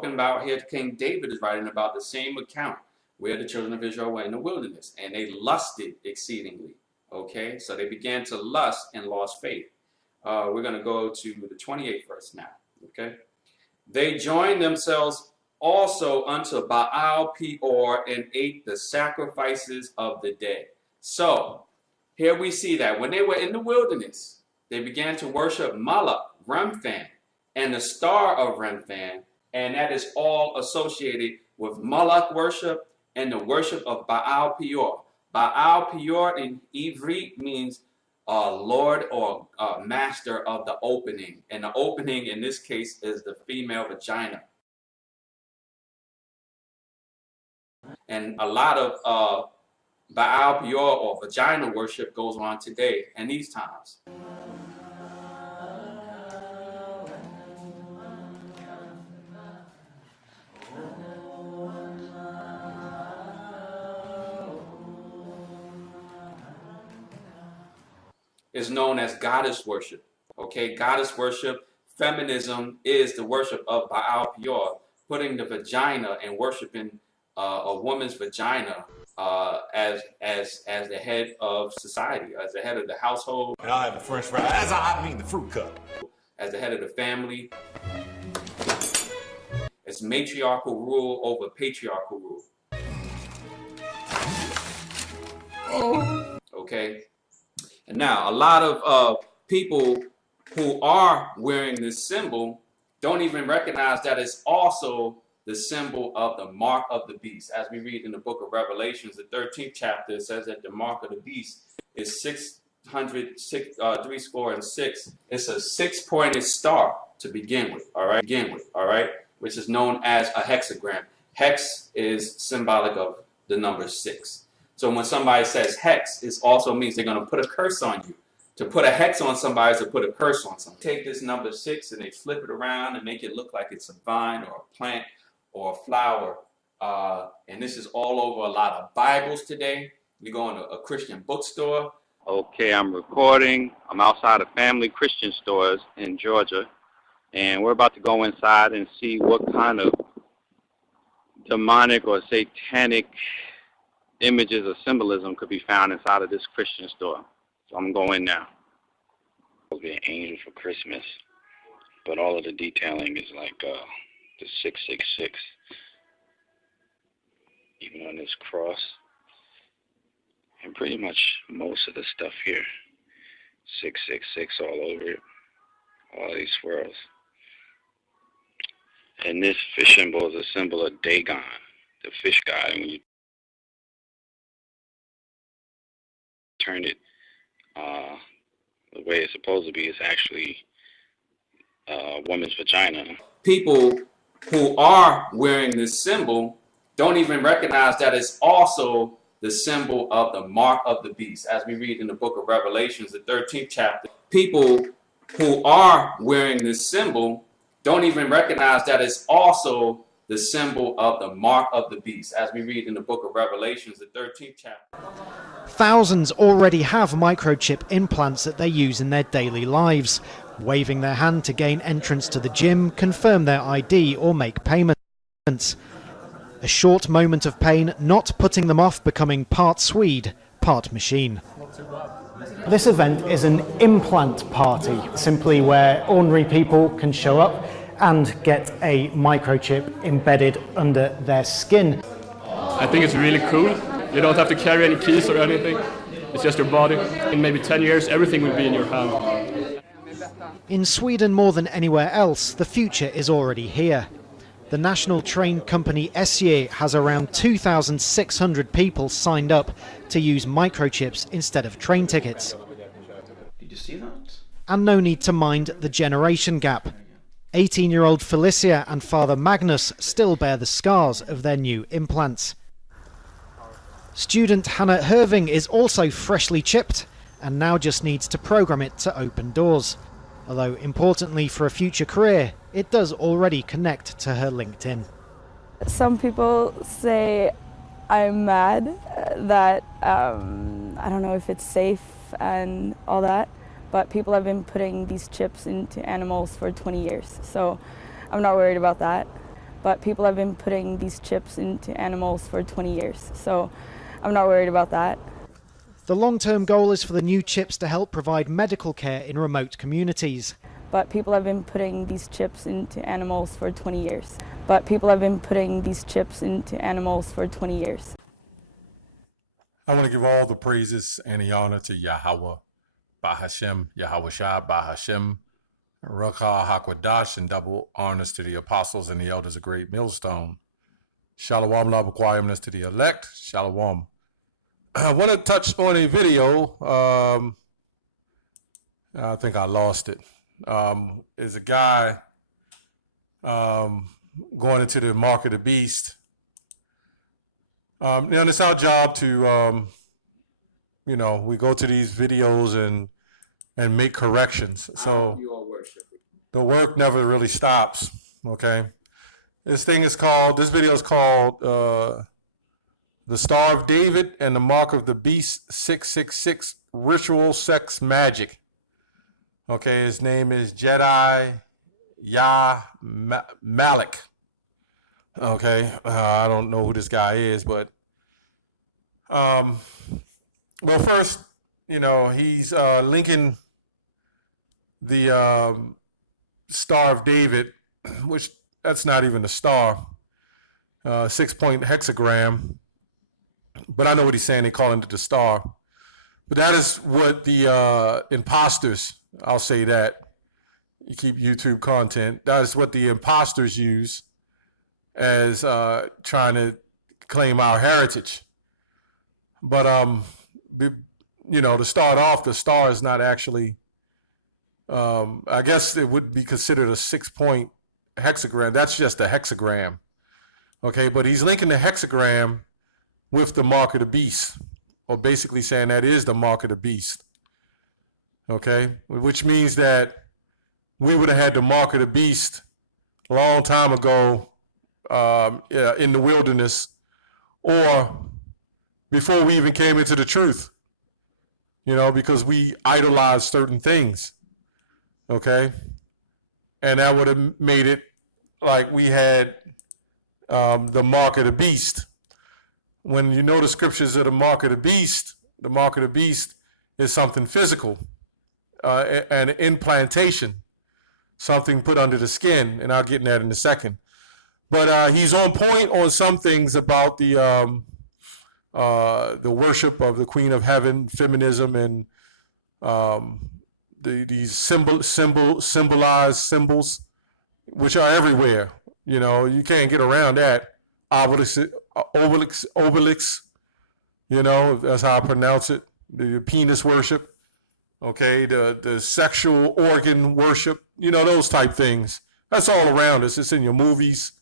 talking about here, King David is writing about the same account where the children of Israel were in the wilderness, and they lusted exceedingly. Okay, so they began to lust and lost faith. We're going to go to the 28th verse now. Okay, they joined themselves also unto Baal Peor and ate the sacrifices of the dead. So here we see that when they were in the wilderness, they began to worship Moloch, Remphan, and the star of Remphan, and that is all associated with Moloch worship and the worship of Baal Peor. Baal Peor in Ivrit means Lord or master of the opening, and the opening in this case is the female vagina. And a lot of Baal Peor or vagina worship goes on today in these times. Is known as goddess worship. Okay, goddess worship, feminism is the worship of Baal Peor, putting the vagina and worshiping a woman's vagina as the head of society, as the head of the household. And I'll have the French fries. As I mean the fruit cup. As the head of the family. It's matriarchal rule over patriarchal rule. Okay. And now, a lot of people who are wearing this symbol don't even recognize that it's also the symbol of the mark of the beast. As we read in the book of Revelations, the 13th chapter, says that the mark of the beast is 606. It's a 6-pointed star to begin with, all right? Which is known as a hexagram. Hex is symbolic of the number 6. So when somebody says hex, it also means they're going to put a curse on you. To put a hex on somebody is to put a curse on somebody. Take this number 6 and they flip it around and make it look like it's a vine or a plant or a flower. And this is all over a lot of Bibles today. You go into a Christian bookstore. Okay, I'm recording. I'm outside of Family Christian Stores in Georgia. And we're about to go inside and see what kind of demonic or satanic images or symbolism could be found inside of this Christian store. So I'm going now. It'll be an angel for Christmas, but all of the detailing is like the 666. Even on this cross, and pretty much most of the stuff here, 666 all over it, all these swirls. And this fish symbol is a symbol of Dagon, the fish god. And when you turn it the way it's supposed to be, it's actually a woman's vagina. People who are wearing this symbol don't even recognize that it's also the symbol of the mark of the beast. As we read in the book of Revelations, the 13th chapter, people who are wearing this symbol don't even recognize that it's also the symbol of the mark of the beast, as we read in the book of Revelations, the 13th chapter. Thousands already have microchip implants that they use in their daily lives, waving their hand to gain entrance to the gym, confirm their ID or make payments. A short moment of pain not putting them off becoming part Swede, part machine. This event is an implant party, simply where ordinary people can show up and get a microchip embedded under their skin. I think it's really cool. You don't have to carry any keys or anything. It's just your body. In maybe 10 years, everything will be in your hand. In Sweden more than anywhere else, the future is already here. The national train company SJ has around 2,600 people signed up to use microchips instead of train tickets. Did you see that? And no need to mind the generation gap. 18-year-old Felicia and father Magnus still bear the scars of their new implants. Student Hannah Herving is also freshly chipped and now just needs to program it to open doors. Although importantly for a future career, it does already connect to her LinkedIn. Some people say I'm mad that I don't know if it's safe and all that, but people have been putting these chips into animals for 20 years, so I'm not worried about that. but people have been putting these chips into animals for 20 years, so I'm not worried about that. The long-term goal is for the new chips to help provide medical care in remote communities. But people have been putting these chips into animals for 20 years. But people have been putting these chips into animals for 20 years. I want to give all the praises and the honor to Yahweh, Bahashem, Yahweh Shah, Bahashem, Rakha Hakwadash, and double honors to the apostles and the elders of Great Millstone. Shalom, love, requirements to the elect. Shalom. I want to touch on a video. I think I lost it. Is a guy going into the mark of the beast. Now it's our job to, we go to these videos and make corrections. So the work never really stops. Okay. This video is called The Star of David and the Mark of the Beast 666 Ritual Sex Magic. Okay, his name is Jedi Malik. Okay, I don't know who this guy is, but well, first, he's linking the Star of David, which that's not even a star, 6-point hexagram. But I know what he's saying. They call it the star. But that is what the imposters, I'll say that. You keep YouTube content. That is what the imposters use as trying to claim our heritage. But, to start off, the star is not actually, I guess it would be considered a 6-point hexagram. That's just a hexagram. Okay, but he's linking the hexagram with the mark of the beast, or basically saying that is the mark of the beast. Okay, which means that we would have had the mark of the beast a long time ago in the wilderness, or before we even came into the truth, because we idolized certain things. Okay, and that would have made it like we had the mark of the beast. When you know the scriptures of the mark of the beast is something physical, an implantation, something put under the skin, and I'll get in that in a second. But he's on point on some things about the worship of the Queen of Heaven, feminism, and these symbolized symbols, which are everywhere. You can't get around that. Obelix, that's how I pronounce it. The penis worship, okay, the sexual organ worship, those type things. That's all around us. It's in your movies.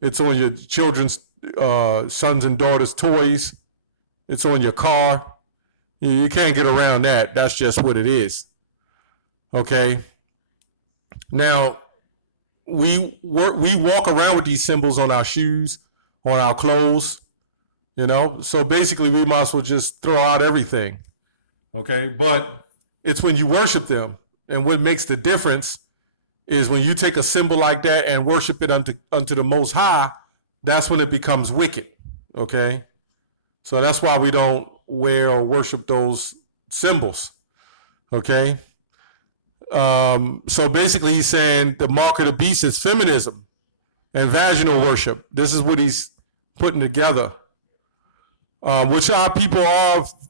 It's on your children's sons and daughters' toys. It's on your car. You can't get around that. That's just what it is. Okay. Now, we walk around with these symbols on our shoes, on our clothes, so basically we might as well just throw out everything. Okay, but it's when you worship them, and what makes the difference is when you take a symbol like that and worship it unto the Most High, that's when it becomes wicked. Okay, so that's why we don't wear or worship those symbols. Okay, so basically he's saying the mark of the beast is feminism and vaginal worship. This is what he's putting together, which our people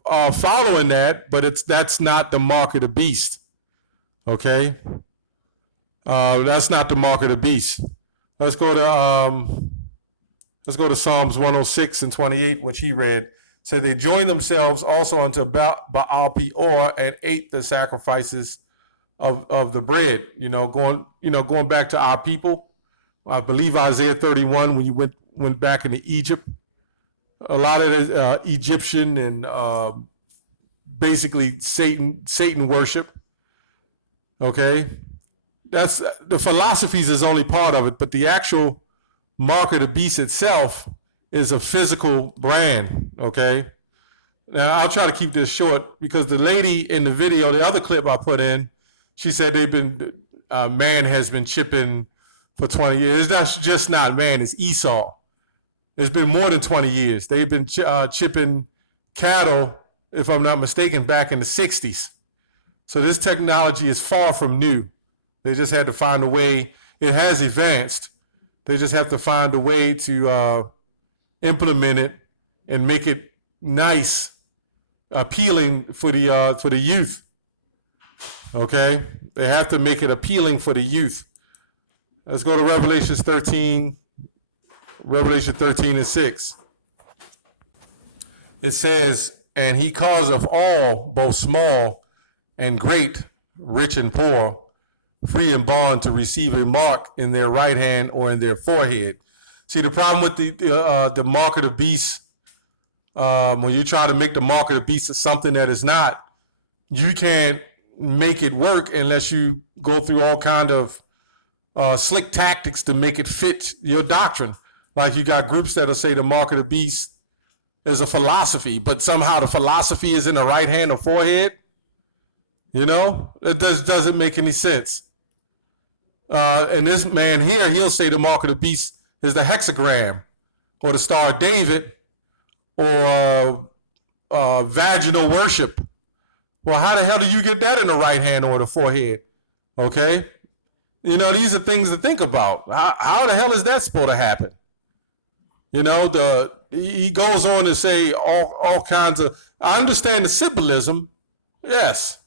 are following that, but that's not the mark of the beast. Okay, that's not the mark of the beast. Let's go to Psalms 106 and 28, which he read. Said they joined themselves also unto Baal Peor and ate the sacrifices of the bread. Going back to our people. I believe Isaiah 31, when you went back into Egypt, a lot of the Egyptian and basically Satan worship. Okay, that's the philosophies is only part of it, but the actual mark of the beast itself is a physical brand. Okay, now I'll try to keep this short because the lady in the video, the other clip I put in, she said man has been chipping for 20 years. That's just not man, it's Esau. It's been more than 20 years. They've been chipping cattle, if I'm not mistaken, back in the 60s. So this technology is far from new. They just had to find a way. It has advanced. They just have to find a way to implement it and make it nice, appealing for the youth. Okay, they have to make it appealing for the youth. Let's go to Revelation 13 and 6. It says, and he causeth all, both small and great, rich and poor, free and bond, to receive a mark in their right hand or in their forehead. See, the problem with the mark of the beast, when you try to make the mark of the beast something that is not, you can't make it work unless you go through all kind of slick tactics to make it fit your doctrine. Like you got groups that'll say the mark of the beast is a philosophy, but somehow the philosophy is in the right hand or forehead. You know, it doesn't make any sense. And this man here, he'll say the mark of the beast is the hexagram or the Star of David or vaginal worship. Well, how the hell do you get that in the right hand or the forehead? Okay? You know, these are things to think about. How the hell is that supposed to happen? You know, he goes on to say all kinds of, I understand the symbolism. Yes.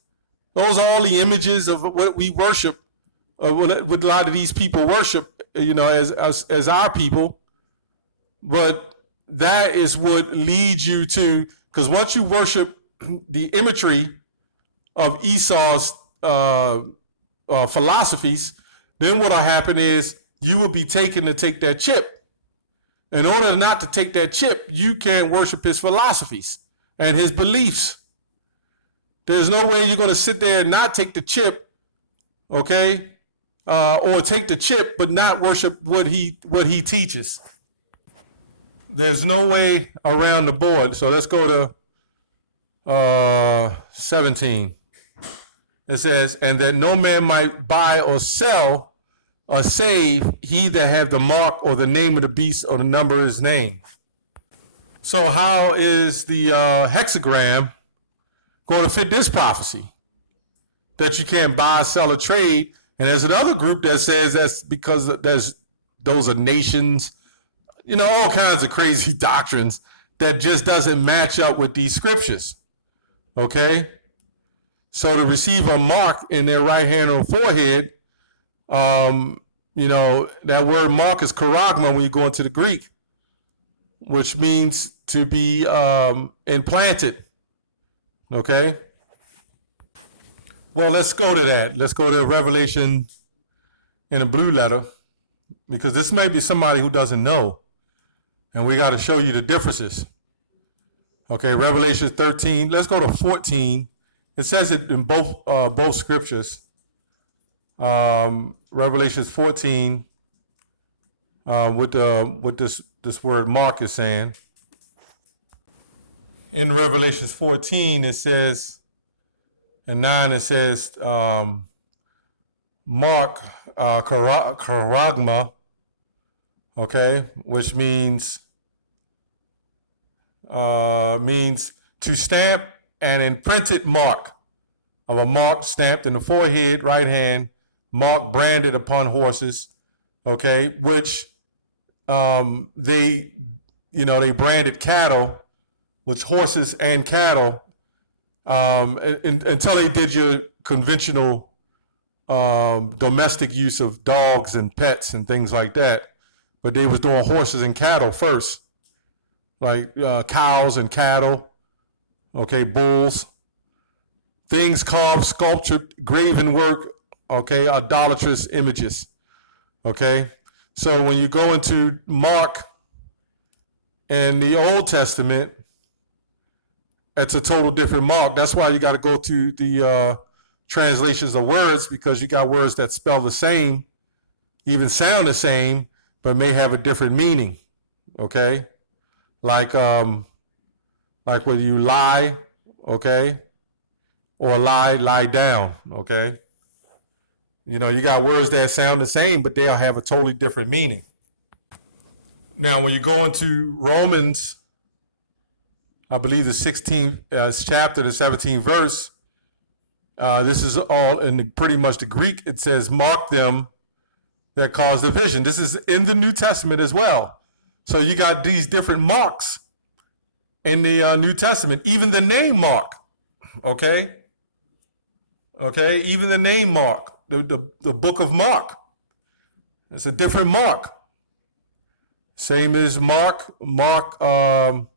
Those are all the images of what we worship, what a lot of these people worship, you know, as our people. But that is what leads you to, because once you worship the imagery of Esau's philosophies, then what will happen is you will be taken to take that chip. In order not to take that chip, you can't worship his philosophies and his beliefs. There's no way you're going to sit there and not take the chip, okay, or take the chip but not worship what he teaches. There's no way around the board. So let's go to 17. It says, and that no man might buy or sell or save he that have the mark or the name of the beast or the number of his name. So how is the hexagram going to fit this prophecy? That you can't buy, sell, or trade. And there's another group that says that's because those are nations, you know, all kinds of crazy doctrines that just doesn't match up with these scriptures. Okay? So to receive a mark in their right hand or forehead, you know, that word mark is charagma when you go into the Greek, which means to be implanted. Okay? Well, let's go to that. Let's go to Revelation in a blue letter, because this may be somebody who doesn't know, and we got to show you the differences. Okay, Revelation 13. Let's go to 14. It says it in both scriptures. Revelation 14, what this word mark is saying. In Revelation 14, it says, in 9, it says, mark, charagma, okay, which means to stamp an imprinted mark, of a mark stamped in the forehead, right hand, mark branded upon horses, okay, which they branded cattle, which horses and cattle, until they did your conventional domestic use of dogs and pets and things like that. But they was doing horses and cattle first, like cows and cattle, okay, bulls, things carved, sculptured, graven work, okay, idolatrous images, okay. So when you go into Mark in the Old Testament, it's a total different mark. That's why you got to go to the translations of words, because you got words that spell the same, even sound the same, but may have a different meaning, okay? Like whether you lie, okay, or lie down, okay? You know, you got words that sound the same, but they'll have a totally different meaning. Now, when you go into Romans, I believe the 16th chapter, the 17th verse, this is all in pretty much the Greek. It says, mark them that cause division. This is in the New Testament as well. So you got these different marks in the New Testament, even the name Mark, okay? Okay, even the name Mark, the book of Mark. It's a different Mark. Same as Mark, the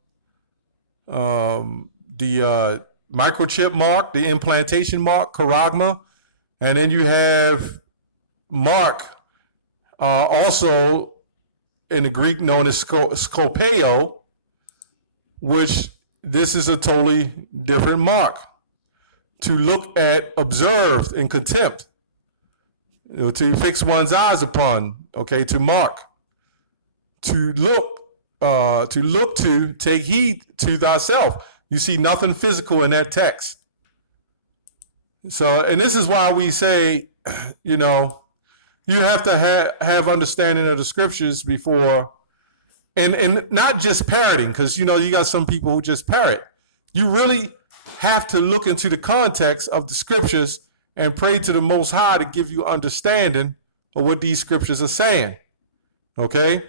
microchip Mark, the implantation Mark, charagma. And then you have Mark, also in the Greek known as skopeo, which this is a totally different mark. To look at, observed in contempt, to fix one's eyes upon, okay, to mark, to look to, take heed to thyself. You see nothing physical in that text. So, and this is why we say, you know, you have to have understanding of the scriptures before, and not just parroting, because, you know, you got some people who just parrot. You really have to look into the context of the scriptures and pray to the Most High to give you understanding of what these scriptures are saying. Okay?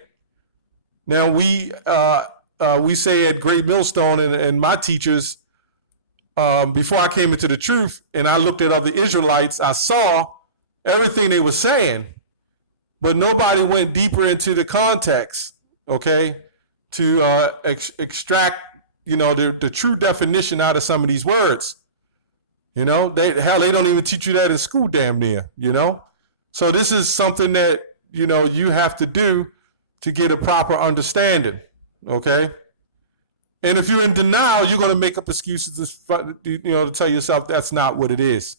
Now, we say at Great Millstone, and my teachers, before I came into the truth and I looked at other Israelites, I saw everything they were saying, but nobody went deeper into the context, okay, to extract, you know, the true definition out of some of these words. You know, they don't even teach you that in school damn near, you know. So this is something that, you know, you have to do to get a proper understanding, okay? And if you're in denial, you're going to make up excuses to tell yourself that's not what it is.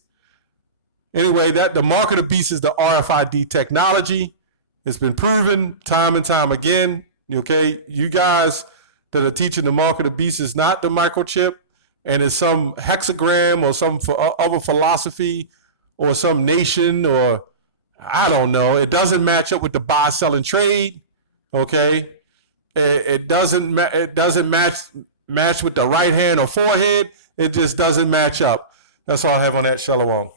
Anyway, that the mark of the beast is the RFID technology. It's been proven time and time again. Okay, you guys that are teaching the mark of the beast is not the microchip, and it's some hexagram or some other philosophy or some nation, or I don't know. It doesn't match up with the buy, sell, and trade. Okay, it doesn't match with the right hand or forehead. It just doesn't match up. That's all I have on that. Shalom.